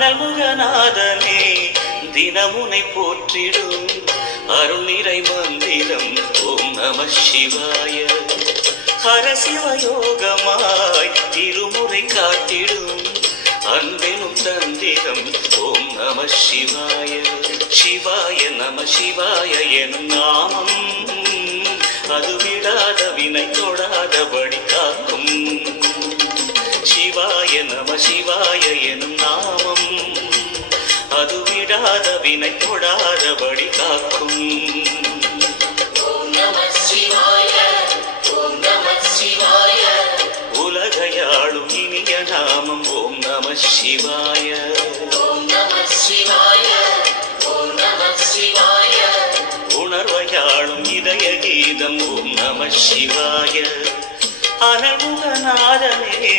அனல்முகநாதனே தினமுனை போற்றிடும் அருள் நிறை மந்திரம் ஓம் நம சிவாய. ஹரசிவயோகமாய் திருமுறை காட்டிடும் அன்பெனும் தந்திரம் ஓம் நம சிவாய. சிவாய நம சிவாய எனும் நாமம் அது விடாத வினை தொடாதபடி காக்கும். சிவாய நம சிவாய எனும் நாமம் அது விடாத வினை தொடாதபடி காக்கும். உலகையாளும் இனிய நாமம் ஓம் நம சிவாய. உணர்வையாளும் இதய கீதம் ஓம் நம சிவாய. அனல்முகநாதனே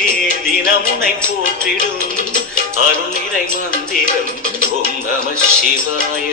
தினமுனை போற்றிடும் அருள் நிறை மந்திரம் ஓம் நம சிவாய.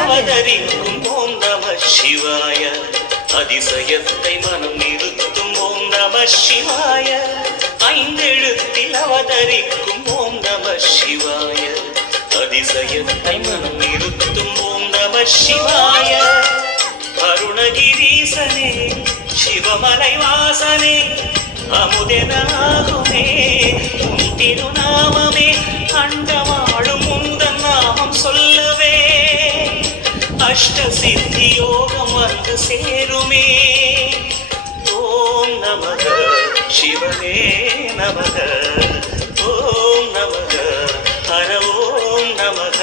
அவதரிக்கும் ஓம் நம சிவாய. அதிசயத்தை மனம் நிறுத்தும் ஓம் நம சிவாய. ஐந்தெழுத்தில் அவதரிக்கும் ஓம் நம சிவாய. அதிசயத்தை மனம் நிறுத்தும் ஓம் நம சிவாய. அருணகிரீசனே சிவமலை வாசனே அமுதனாகுமே உன் திருநாமமே. அண்டவாழும் உந்தன் நாமம் சொல்லவே அஷ்ட சித்தி யோகம் வந்து சேருமே. ஓம் நமக சிவனே நமக. ஓம் நமக ஹர ஓம் நமக.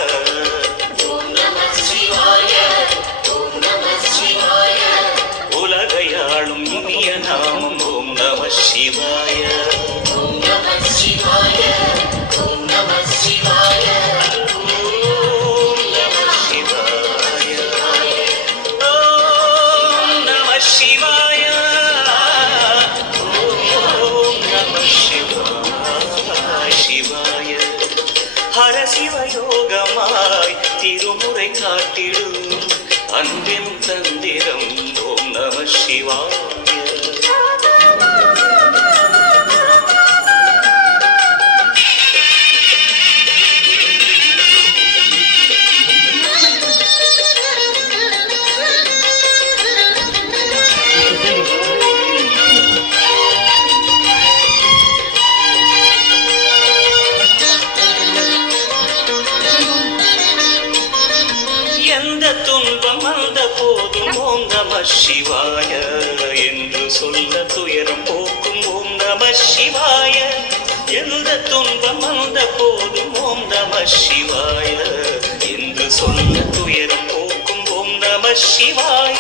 உலகையாளும் இனிய நாமம் ஓம் நம சிவாய. ஹரசிவயோகமாய் திருமுறை காட்டிடும் அன்பின் தந்திரம் ஓம் நம சிவாய. துன்பம் வந்த போதும் ஓம் நம சிவாய என்று சொல்ல துயரம் போக்கும் ஓம் நம சிவாய. எந்த துன்பம் வந்த போதும் ஓம் நம சிவாய என்று சொல்ல துயரம் போக்கும் ஓம் நம சிவாய.